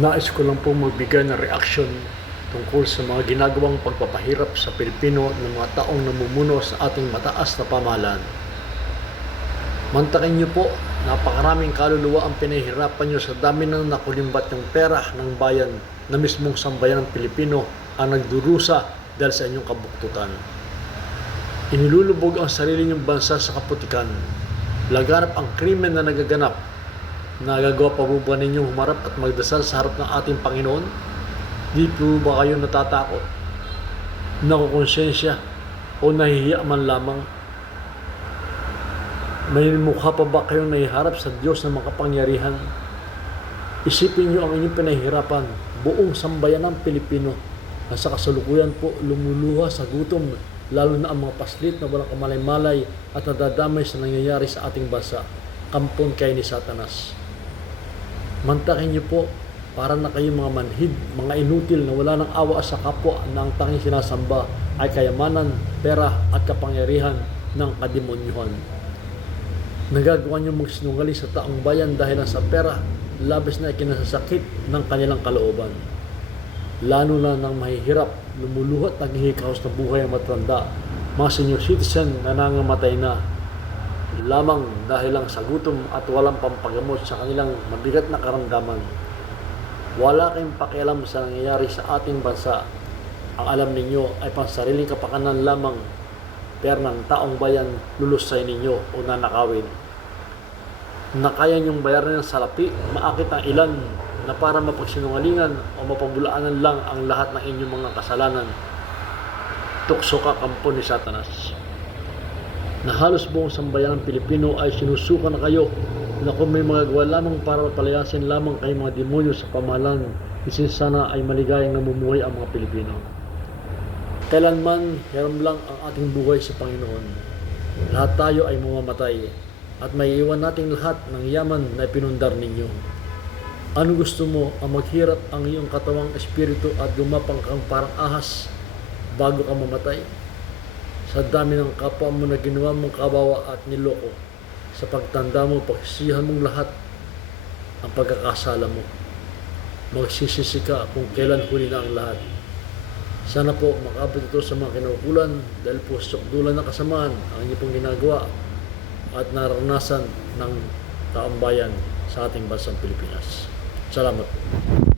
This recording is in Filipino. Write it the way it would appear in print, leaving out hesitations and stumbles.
Nais ko lang pong magbigay ng reaksyon tungkol sa mga ginagawang pagpapahirap sa Pilipino ng mga taong namumuno sa ating mataas na pamahalaan. Mantakin niyo po, napakaraming kaluluwa ang pinahihirapan niyo sa dami ng nakulimbat yung pera ng bayan na mismong sambayan ng Pilipino ang nagdurusa dahil sa inyong kabuktutan. Inilulubog ang sarili niyong bansa sa kaputikan. Laganap ang krimen na nagaganap. Nagagawa pa po ba ninyong humarap at magdasal sa harap ng ating Panginoon? Di po ba kayo natatakot, nakukonsensya o nahihiya man lamang? May mukha pa ba kayong nahiharap sa Diyos na makapangyarihan? Isipin niyo ang inyong pinahihirapan, buong sambayan ng Pilipino na sa kasalukuyan po lumuluha sa gutom, lalo na ang mga paslit na walang kamalay-malay at nadadamay sa nangyayari sa ating bansa, kampon kayo ni Satanas. Mantakin niyo po, para na kayong mga manhid, mga inutil na wala ng awa sa kapwa na ang tanging sinasamba ay kayamanan, pera at kapangyarihan ng kademonyuhan. Nagagawa niyo magsinungaling sa taong bayan dahil lang sa pera, labis na ikinasasakit ng kanilang kalooban. Lalo na ng mahihirap, lumuluhat, naghihikaos na buhay ang matanda, mga senior citizen na nangamatay na lamang dahil lang sa gutom at walang pampagamot sa kanilang mabigat na karamdaman. Wala kayong pakialam sa nangyayari sa ating bansa. Ang alam ninyo ay pansariling kapakanan lamang, pero ng taong bayan lulusay ninyo o nanakawin. Na kaya niyong bayaran ng salapi, maakit ang ilan na para mapagsinungalingan o mapabulaanan lang ang lahat ng inyong mga kasalanan. Tukso ka, kampo ni Satanas. Na halos buong sambayan ng Pilipino ay sinusuka na kayo na kung may mga gawa lamang para palayasin lamang kayong mga demonyo sa pamahalaan, isin sana ay maligayang namumuhay ang mga Pilipino. Kailanman hiram lang ang ating buhay sa Panginoon. Lahat tayo ay mamamatay at may iwan nating lahat ng yaman na ipinundar ninyo. Ano gusto mo, ang maghirap ang iyong katawang espiritu at lumapang kang parang ahas bago ka mamatay? Sa dami ng kapwa mo na ginawa mong kawawa at niloko, sa pagtanda mo, pagsisihan mong lahat ang pagkakasala mo. Magsisisi ka kung kailan huli na ang lahat. Sana po makabot ito sa mga kinaukulan dahil po sukdulan ng kasamaan ang inyong pong ginagawa at naranasan ng taong bayan sa ating bansang Pilipinas. Salamat po.